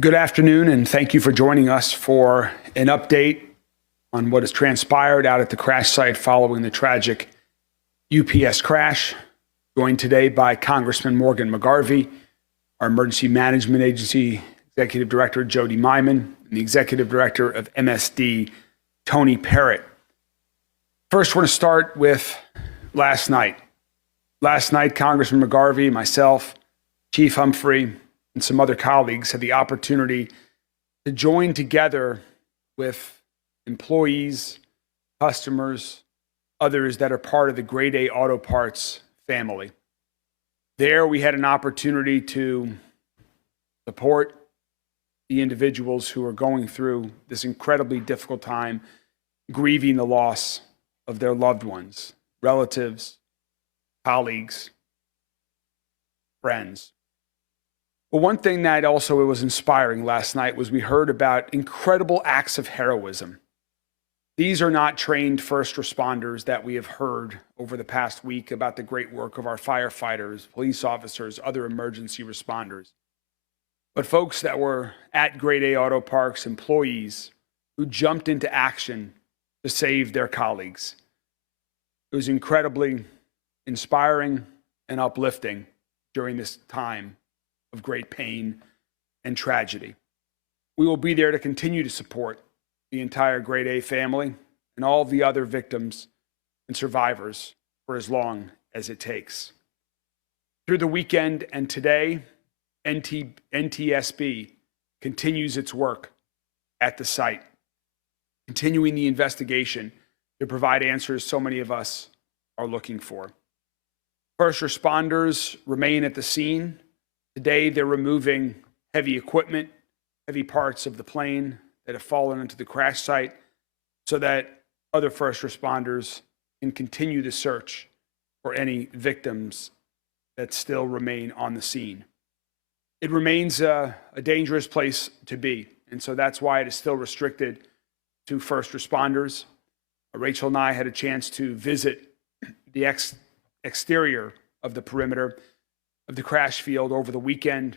Good afternoon, and thank you for joining us for an update on what has transpired out at the crash site following the tragic UPS crash. Joined today by Congressman Morgan McGarvey, our Emergency Management Agency Executive Director Jody Myman, and the Executive Director of MSD, Tony Parrott. First, I want to start with last night. Last night, Congressman McGarvey, myself, Chief Humphrey, and some other colleagues had the opportunity to join together with employees, customers, others that are part of the Grade A Auto Parts family. There, we had an opportunity to support the individuals who are going through this incredibly difficult time, grieving the loss of their loved ones, relatives, colleagues, friends. But one thing that also was inspiring last night was we heard about incredible acts of heroism. These are not trained first responders that we have heard over the past week about the great work of our firefighters, police officers, other emergency responders, but folks that were at Grade A Auto Parks, employees who jumped into action to save their colleagues. It was incredibly inspiring and uplifting during this time of great pain and tragedy. We will be there to continue to support the entire Grade A family and all of the other victims and survivors for as long as it takes. Through the weekend and today, NTSB continues its work at the site, continuing the investigation to provide answers so many of us are looking for. First responders remain at the scene. Today, they're removing heavy equipment, heavy parts of the plane that have fallen into the crash site so that other first responders can continue the search for any victims that still remain on the scene. It remains a dangerous place to be, and so that's why it is still restricted to first responders. Rachel and I had a chance to visit the exterior of the perimeter of the crash field over the weekend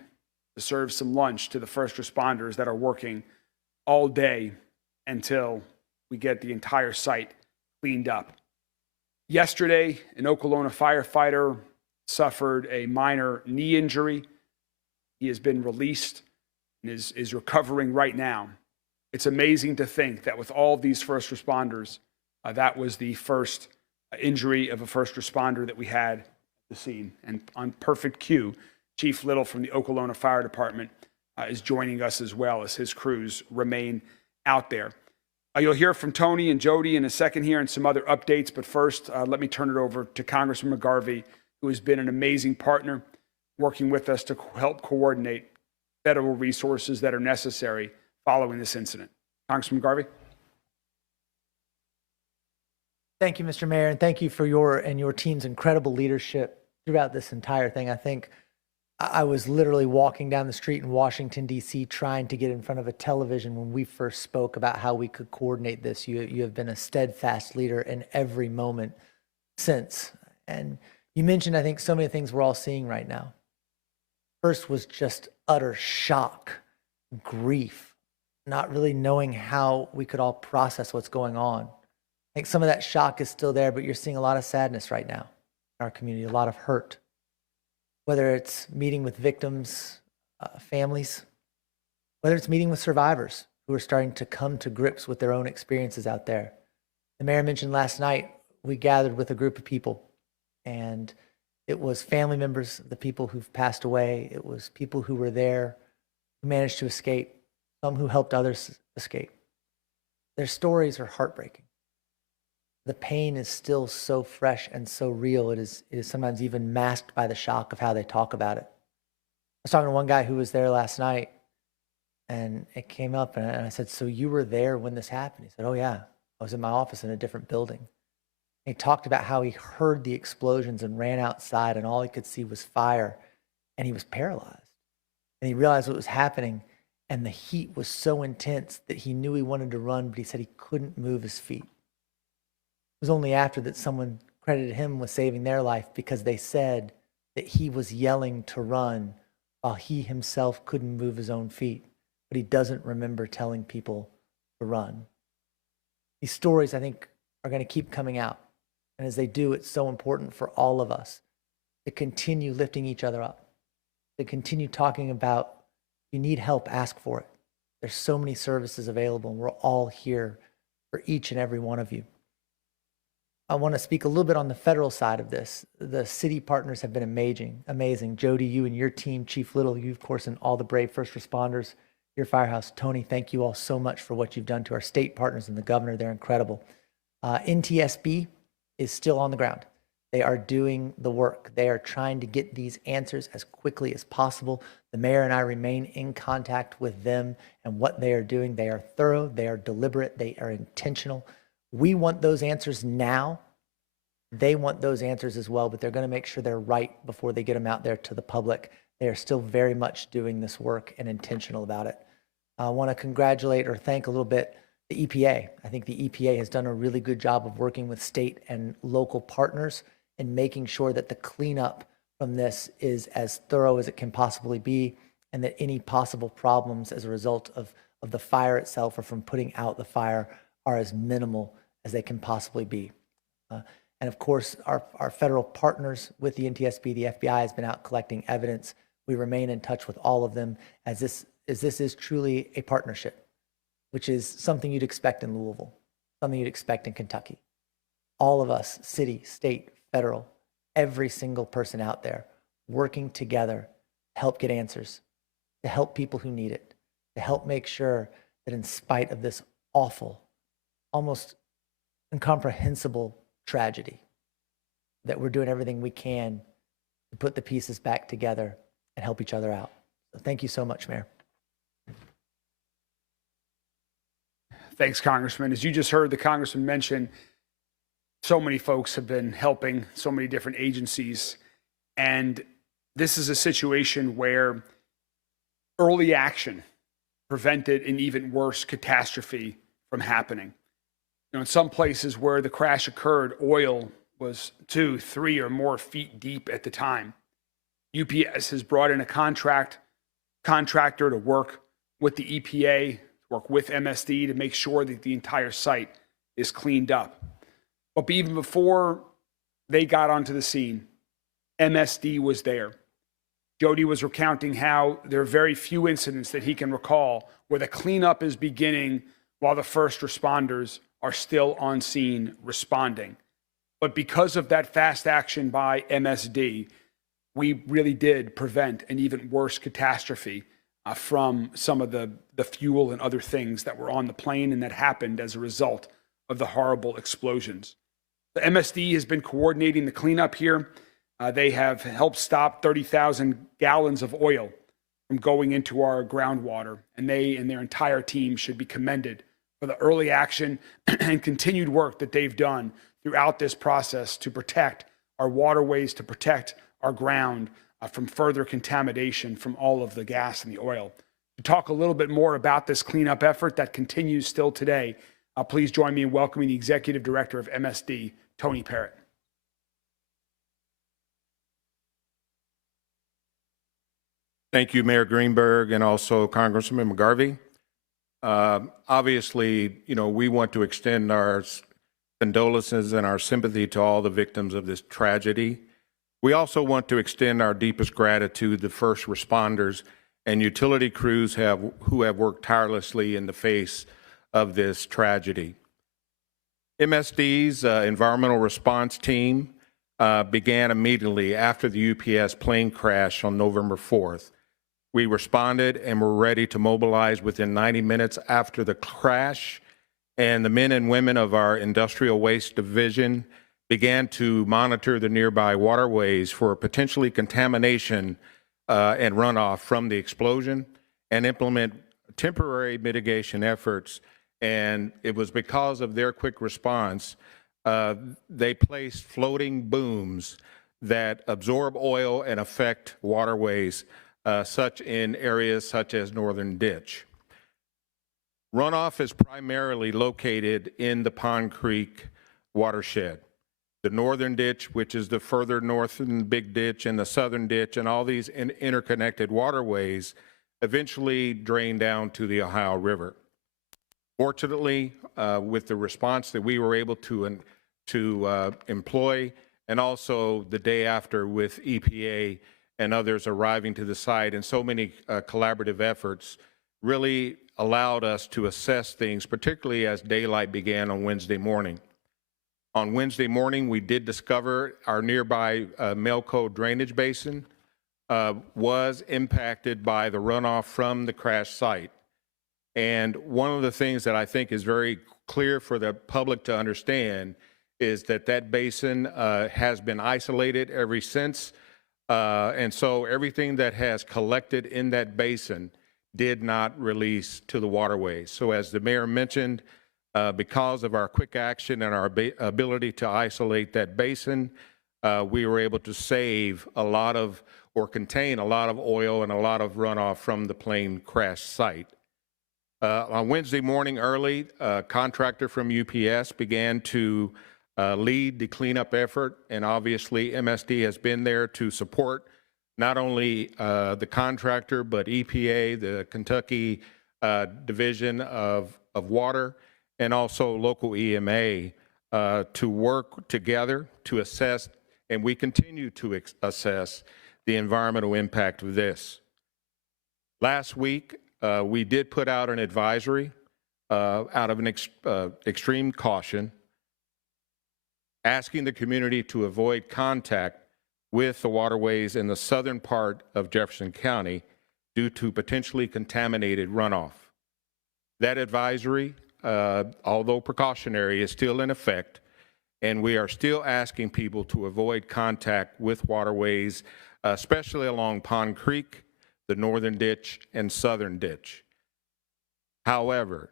to serve some lunch to the first responders that are working all day until we get the entire site cleaned up. Yesterday, an Okolona firefighter suffered a minor knee injury. He has been released and is recovering right now. It's amazing to think that with all of these first responders, that was the first injury of a first responder that we had the scene. And on perfect cue, Chief Little from the Okolona Fire Department is joining us as well as his crews remain out there. You'll hear from Tony and Jody in a second here and some other updates, but first, let me turn it over to Congressman McGarvey, who has been an amazing partner working with us to help coordinate federal resources that are necessary following this incident. Congressman McGarvey. Thank you, Mr. Mayor, and thank you for your team's incredible leadership throughout this entire thing. I think I was literally walking down the street in Washington, D.C., trying to get in front of a television when we first spoke about how we could coordinate this. You have been a steadfast leader in every moment since. And you mentioned, I think, so many things we're all seeing right now. First was just utter shock, grief, not really knowing how we could all process what's going on. I think some of that shock is still there, but you're seeing a lot of sadness right now in our community, a lot of hurt. Whether it's meeting with victims, families, whether it's meeting with survivors who are starting to come to grips with their own experiences out there. The mayor mentioned last night, we gathered with a group of people, and it was family members of the people who've passed away. It was people who were there, who managed to escape, some who helped others escape. Their stories are heartbreaking. The pain is still so fresh and so real. It is sometimes even masked by the shock of how they talk about it. I was talking to one guy who was there last night, and it came up, and I said, "So you were there when this happened?" He said, "Oh yeah, I was in my office in a different building." And he talked about how he heard the explosions and ran outside, and all he could see was fire, and he was paralyzed. And he realized what was happening, and the heat was so intense that he knew he wanted to run, but he said he couldn't move his feet. It was only after that someone credited him with saving their life, because they said that he was yelling to run while he himself couldn't move his own feet. but he doesn't remember telling people to run. These stories, I think, are going to keep coming out. And as they do, it's so important for all of us to continue lifting each other up, to continue talking about, if you need help, ask for it. There's so many services available, and we're all here for each and every one of you. I want to speak a little bit on the federal side of this. The city partners have been amazing. Jody, you and your team, Chief Little, you, of course, and all the brave first responders, your firehouse. Tony, thank you all so much for what you've done to our state partners and the governor. They're incredible. NTSB is still on the ground. They are doing the work. They are trying to get these answers as quickly as possible. The mayor and I remain in contact with them and what they are doing. They are thorough, they are deliberate, they are intentional. We want those answers now. They want those answers as well, but they're going to make sure they're right before they get them out there to the public. They are still very much doing this work and intentional about it. I want to congratulate or thank a little bit the EPA. I think the EPA has done a really good job of working with state and local partners and making sure that the cleanup from this is as thorough as it can possibly be, and that any possible problems as a result of the fire itself or from putting out the fire are as minimal as they can possibly be. And of course, our federal partners with the NTSB, the FBI has been out collecting evidence. We remain in touch with all of them as this is truly a partnership, which is something you'd expect in Louisville, something you'd expect in Kentucky. All of us, city, state, federal, every single person out there working together to help get answers, to help people who need it, to help make sure that in spite of this awful, almost incomprehensible tragedy, that we're doing everything we can to put the pieces back together and help each other out. So thank you so much, Mayor. Thanks, Congressman. As you just heard the Congressman mention, so many folks have been helping, so many different agencies. And this is a situation where early action prevented an even worse catastrophe from happening. In some places where the crash occurred, oil was 2, 3, or more feet deep at the time. UPS has brought in a contractor to work with the EPA, work with MSD to make sure that the entire site is cleaned up. But even before they got onto the scene, MSD was there. Jody was recounting how there are very few incidents that he can recall where the cleanup is beginning while the first responders are still on scene responding. But because of that fast action by MSD, we really did prevent an even worse catastrophe from some of the fuel and other things that were on the plane and that happened as a result of the horrible explosions. The MSD has been coordinating the cleanup here. They have helped stop 30,000 gallons of oil from going into our groundwater, and they and their entire team should be commended for the early action and continued work that they've done throughout this process to protect our waterways, to protect our ground from further contamination from all of the gas and the oil. To talk a little bit more about this cleanup effort that continues still today, please join me in welcoming the Executive Director of MSD, Tony Parrott. Thank you, Mayor Greenberg, and also Congressman McGarvey. Obviously, we want to extend our condolences and our sympathy to all the victims of this tragedy. We also want to extend our deepest gratitude to first responders and utility crews who have worked tirelessly in the face of this tragedy. MSD's environmental response team began immediately after the UPS plane crash on November 4th. We responded and were ready to mobilize within 90 minutes after the crash, and the men and women of our industrial waste division began to monitor the nearby waterways for potentially contamination and runoff from the explosion and implement temporary mitigation efforts. And it was because of their quick response, they placed floating booms that absorb oil and affect waterways, such in areas such as Northern Ditch. Runoff is primarily located in the Pond Creek watershed. The Northern Ditch, which is the further north in the Big Ditch, and the Southern Ditch, and all these interconnected waterways eventually drained down to the Ohio River. Fortunately, with the response that we were able to employ, and also the day after with EPA and others arriving to the site, and so many collaborative efforts really allowed us to assess things, particularly as daylight began on Wednesday morning. On Wednesday morning, we did discover our nearby Melco drainage basin was impacted by the runoff from the crash site. And one of the things that I think is very clear for the public to understand is that that basin has been isolated ever since. And so everything that has collected in that basin did not release to the waterways. So as the mayor mentioned, because of our quick action and our ability to isolate that basin, we were able to save a lot of, or contain a lot of oil and a lot of runoff from the plane crash site. On Wednesday morning early, a contractor from UPS began to lead the cleanup effort, and obviously MSD has been there to support not only the contractor, but EPA, the Kentucky Division of Water, and also local EMA to work together to assess, and we continue to assess the environmental impact of this. Last week, we did put out an advisory out of an extreme caution, asking the community to avoid contact with the waterways in the southern part of Jefferson County due to potentially contaminated runoff. That advisory, although precautionary, is still in effect, and we are still asking people to avoid contact with waterways, especially along Pond Creek, the northern ditch, and southern ditch. However,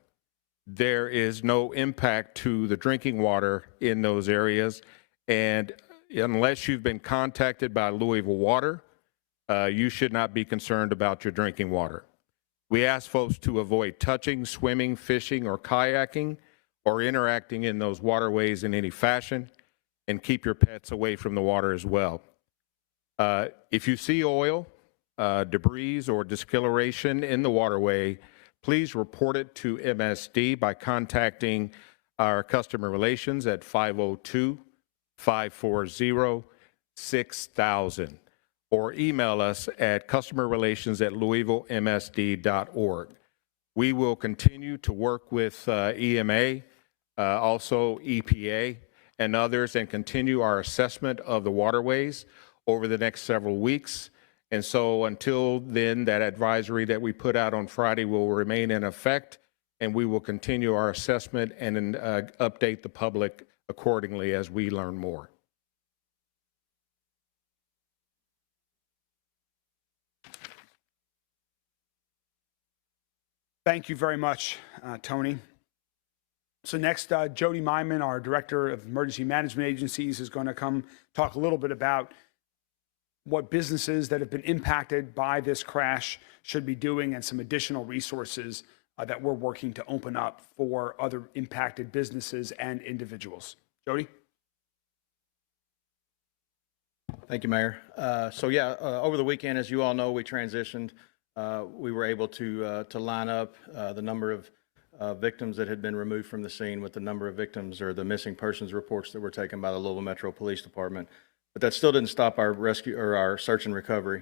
there is no impact to the drinking water in those areas, and unless you've been contacted by Louisville Water, you should not be concerned about your drinking water. We ask folks to avoid touching, swimming, fishing, or kayaking, or interacting in those waterways in any fashion, and keep your pets away from the water as well. If you see oil, debris, or discoloration in the waterway, please report it to MSD by contacting our customer relations at 502-540-6000 or email us at customerrelations@louisvillemsd.org. We will continue to work with EMA, also EPA, and others, and continue our assessment of the waterways over the next several weeks. And so until then, that advisory that we put out on Friday will remain in effect, and we will continue our assessment and update the public accordingly as we learn more. Thank you very much, Tony. So next, Jody Myman, our Director of Emergency Management Agencies, is going to come talk a little bit about what businesses that have been impacted by this crash should be doing and some additional resources that we're working to open up for other impacted businesses and individuals. Jody? Thank you, Mayor. Over the weekend, as you all know, we transitioned. We were able to line up the number of victims that had been removed from the scene with the number of victims or the missing persons reports that were taken by the Louisville Metro Police Department. But that still didn't stop our rescue or our search and recovery.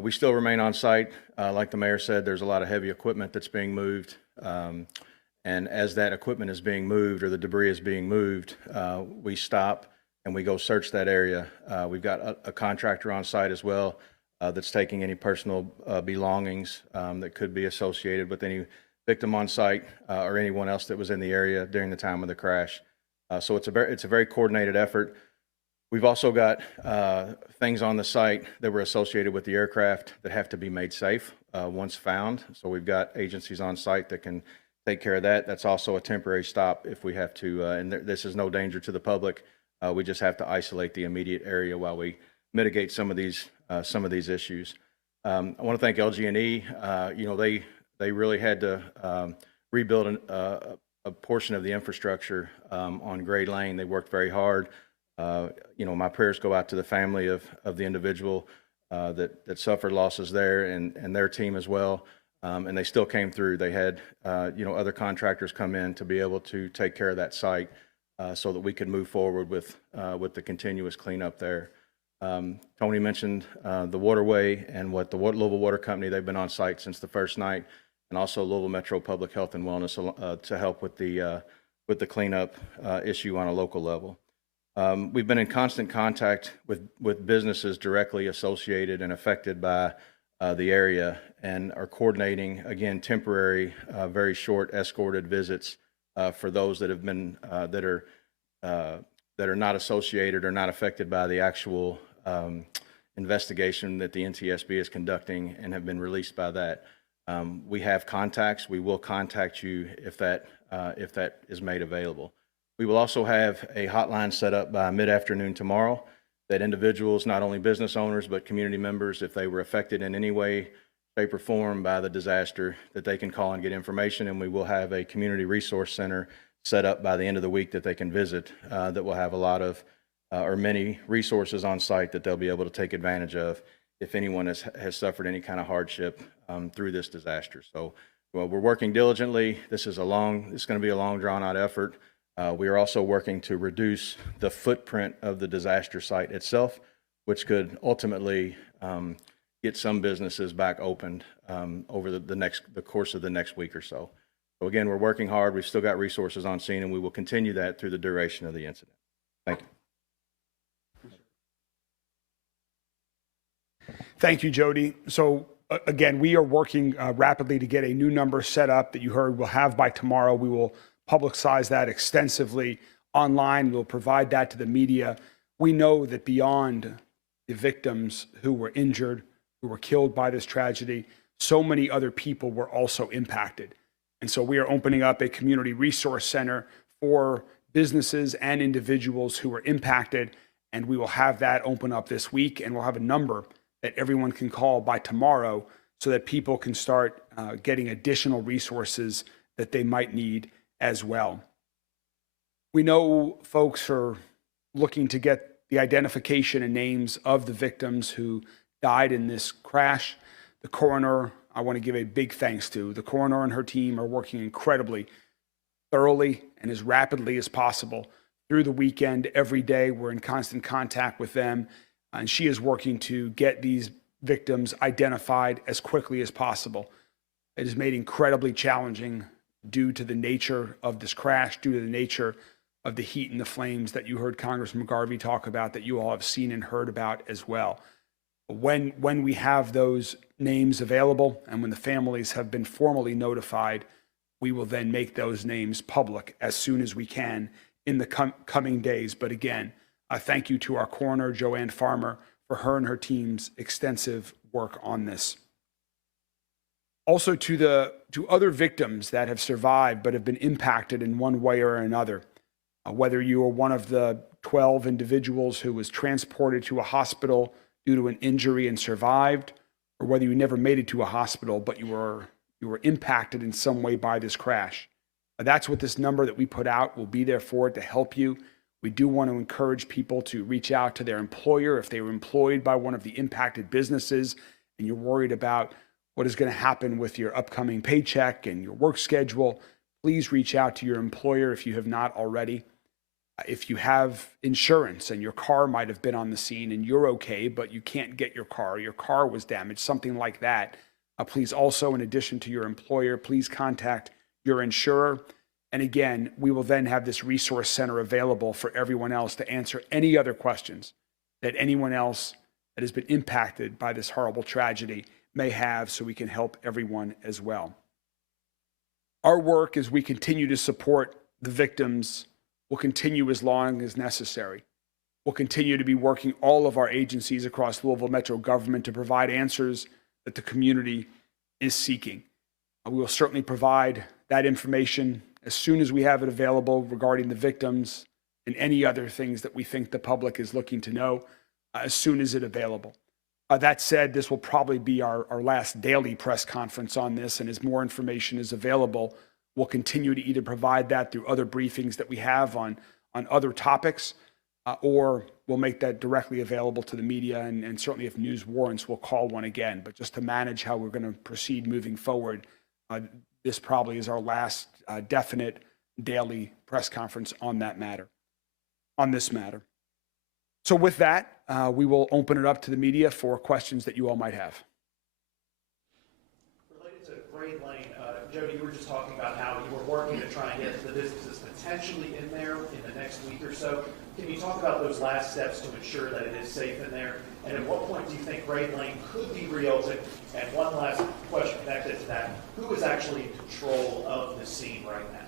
We still remain on site. Like the mayor said, there's a lot of heavy equipment that's being moved. And as that equipment is being moved or the debris is being moved, we stop and we go search that area. We've got a contractor on site as well that's taking any personal belongings that could be associated with any victim on site or anyone else that was in the area during the time of the crash. So it's a very coordinated effort. We've also got things on the site that were associated with the aircraft that have to be made safe once found. So we've got agencies on site that can take care of that. That's also a temporary stop if we have to, and this is no danger to the public. We just have to isolate the immediate area while we mitigate some of these issues. I want to thank LG&E. They really had to rebuild a portion of the infrastructure on Gray Lane. They worked very hard. My prayers go out to the family of the individual that suffered losses there and their team as well. And they still came through. They had, other contractors come in to be able to take care of that site so that we could move forward with the continuous cleanup there. Tony mentioned the waterway and what the Louisville Water Company, they've been on site since the first night, and also Louisville Metro Public Health and Wellness to help with the cleanup issue on a local level. We've been in constant contact with businesses directly associated and affected by the area, and are coordinating, again, temporary, very short escorted visits for those that have been that are not associated or not affected by the actual investigation that the NTSB is conducting and have been released by that. We have contacts. We will contact you if that is made available. We will also have a hotline set up by mid-afternoon tomorrow that individuals, not only business owners, but community members, if they were affected in any way, shape, or form by the disaster, that they can call and get information. And we will have a community resource center set up by the end of the week that they can visit that will have a lot of or many resources on site that they'll be able to take advantage of if anyone has suffered any kind of hardship through this disaster. So we're working diligently. It's going to be a long, drawn-out effort. We are also working to reduce the footprint of the disaster site itself, which could ultimately get some businesses back opened over the course of the next week or so. So again, we're working hard. We've still got resources on scene, and we will continue that through the duration of the incident. Thank you. Thank you, Jody. So again, we are working rapidly to get a new number set up that you heard we'll have by tomorrow. We will publicize that extensively online. We'll provide that to the media. We know that beyond the victims who were injured, who were killed by this tragedy, so many other people were also impacted. And so we are opening up a community resource center for businesses and individuals who were impacted. And we will have that open up this week, and we'll have a number that everyone can call by tomorrow so that people can start getting additional resources that they might need as well. We know folks are looking to get the identification and names of the victims who died in this crash. The coroner, I want to give a big thanks to. The coroner and her team are working incredibly thoroughly and as rapidly as possible through the weekend. Every day we're in constant contact with them, and she is working to get these victims identified as quickly as possible. It is made incredibly challenging due to the nature of this crash, due to the nature of the heat and the flames that you heard Congressman McGarvey talk about, that you all have seen and heard about as well. When we have those names available and when the families have been formally notified, we will then make those names public as soon as we can in the coming days. But again, thank you to our coroner, Joanne Farmer, for her and her team's extensive work on this. Also to other victims that have survived but have been impacted in one way or another, whether you are one of the 12 individuals who was transported to a hospital due to an injury and survived, or whether you never made it to a hospital but you were impacted in some way by this crash. That's what this number that we put out will be there for, to help you. We do want to encourage people to reach out to their employer if they were employed by one of the impacted businesses and you're worried about what is going to happen with your upcoming paycheck and your work schedule. Please reach out to your employer if you have not already. If you have insurance and your car might have been on the scene and you're okay, but you can't get your car was damaged, something like that, please also, in addition to your employer, please contact your insurer. And again, we will then have this resource center available for everyone else to answer any other questions that anyone else that has been impacted by this horrible tragedy may have, so we can help everyone as well. Our work, as we continue to support the victims, will continue as long as necessary. We'll continue to be working all of our agencies across Louisville Metro government to provide answers that the community is seeking. We will certainly provide that information as soon as we have it available regarding the victims and any other things that we think the public is looking to know, as soon as it's available. That said, this will probably be our last daily press conference on this, and as more information is available, we'll continue to either provide that through other briefings that we have on other topics, or we'll make that directly available to the media, and certainly if news warrants, we'll call one again. But just to manage how we're going to proceed moving forward, this probably is our last definite daily press conference on that matter, on this matter. So with that, we will open it up to the media for questions that you all might have. Related to Grade Lane, Jody, you were just talking about how you were working to try and get the businesses potentially in there in the next week or so. Can you talk about those last steps to ensure that it is safe in there? And at what point do you think Grade Lane could be reopened? And one last question connected to that, who is actually in control of the scene right now?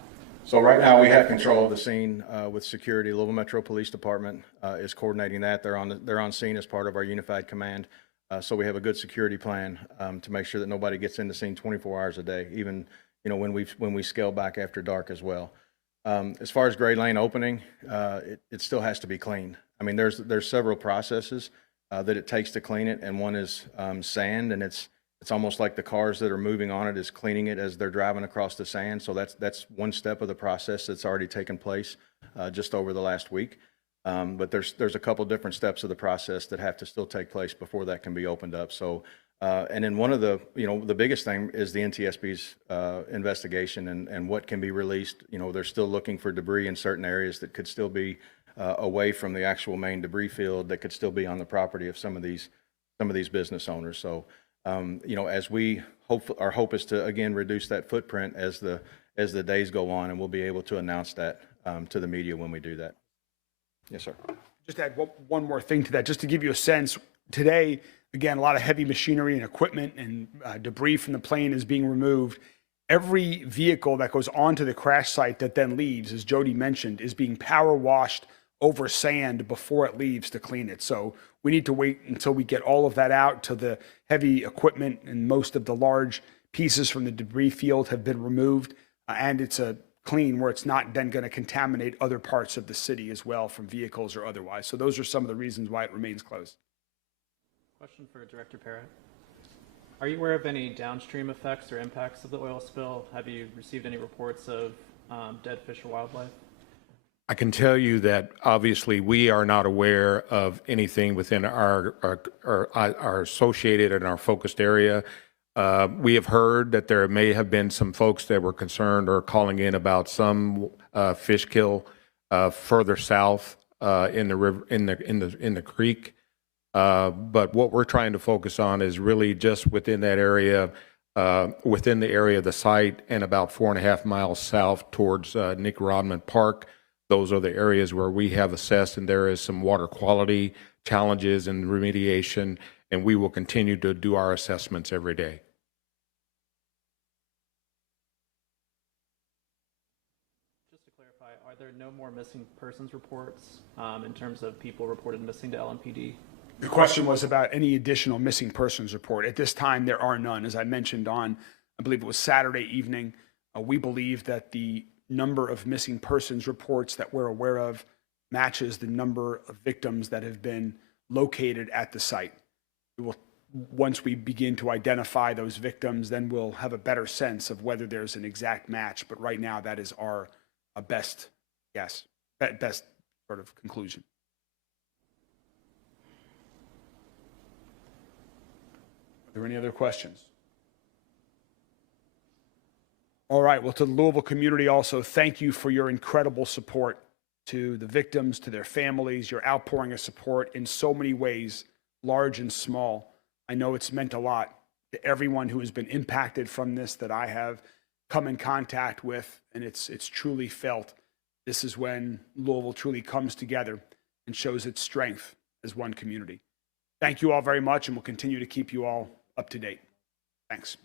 So right now, we have control of the scene with security. Louisville Metro Police Department is coordinating that. They're on scene as part of our unified command. So we have a good security plan to make sure that nobody gets in the scene 24 hours a day, even when we scale back after dark as well. As far as Grade Lane opening, it still has to be cleaned. I mean, there's several processes that it takes to clean it, and one is sand, and it's almost like the cars that are moving on it is cleaning it as they're driving across the sand. So that's one step of the process that's already taken place just over the last week. But there's a couple different steps of the process that have to still take place before that can be opened up. So, and then one of the, the biggest thing is the NTSB's investigation and what can be released. They're still looking for debris in certain areas that could still be away from the actual main debris field, that could still be on the property of some of these business owners. So, as we our hope is to again reduce that footprint as the days go on, and we'll be able to announce that to the media when we do that. Yes, sir. Just add one more thing to that, just to give you a sense. Today, again, a lot of heavy machinery and equipment and debris from the plane is being removed. Every vehicle that goes onto the crash site that then leaves, as Jody mentioned, is being power washed over sand before it leaves to clean it. So we need to wait until we get all of that out, till the heavy equipment and most of the large pieces from the debris field have been removed, and it's a clean where it's not then going to contaminate other parts of the city as well from vehicles or otherwise. So those are some of the reasons why it remains closed. Question for Director Parrott. Are you aware of any downstream effects or impacts of the oil spill? Have you received any reports of dead fish or wildlife? I can tell you that obviously we are not aware of anything within our associated and our focused area. We have heard that there may have been some folks that were concerned or calling in about some fish kill further south in the river, in the creek. But what we're trying to focus on is really just within that area, within the area of the site, and about 4.5 miles south towards Nick Rodman Park. Those are the areas where we have assessed, and there is some water quality challenges and remediation, and we will continue to do our assessments every day. Just to clarify, are there no more missing persons reports in terms of people reported missing to LMPD? The question was about any additional missing persons report. At this time, there are none. As I mentioned on, I believe it was Saturday evening, we believe that the number of missing persons reports that we're aware of matches the number of victims that have been located at the site. Once we begin to identify those victims, then we'll have a better sense of whether there's an exact match. But right now, that is our best guess, best sort of conclusion. Are there any other questions? All right. Well, to the Louisville community also, thank you for your incredible support to the victims, to their families, your outpouring of support in so many ways, large and small. I know it's meant a lot to everyone who has been impacted from this that I have come in contact with, and it's truly felt. This is when Louisville truly comes together and shows its strength as one community. Thank you all very much, and we'll continue to keep you all up to date. Thanks.